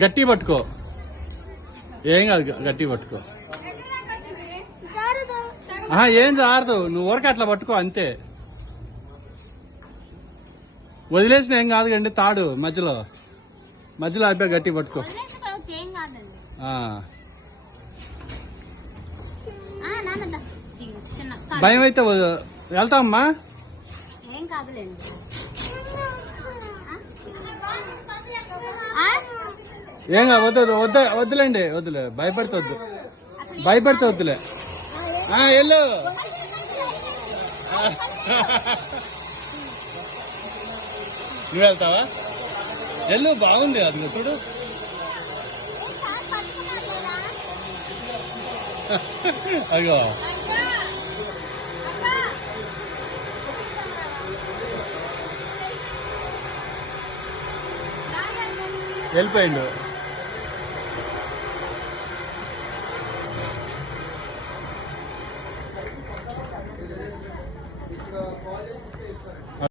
గట్టి పట్టుకో, ఏం కాదు, గట్టి పట్టుకో. ఏం జారదు, నువ్వు ఊరక అట్లా పట్టుకో అంతే. వదిలేసిన ఏం కాదు కండి, తాడు మధ్యలో మధ్యలో అయిపోయి గట్టి పట్టుకో. భయం అయితే వెళ్తామమ్మా. ఏం కాదు, వద్దులేండి, వద్దులే, భయపడితే వద్దు, భయపడితే వద్దులే. వెళ్ళు. నువ్వు వెళ్తావా? వెళ్ళు, బాగుంది అది చూడు. అయ్యో వెళ్ళిపోయిండు.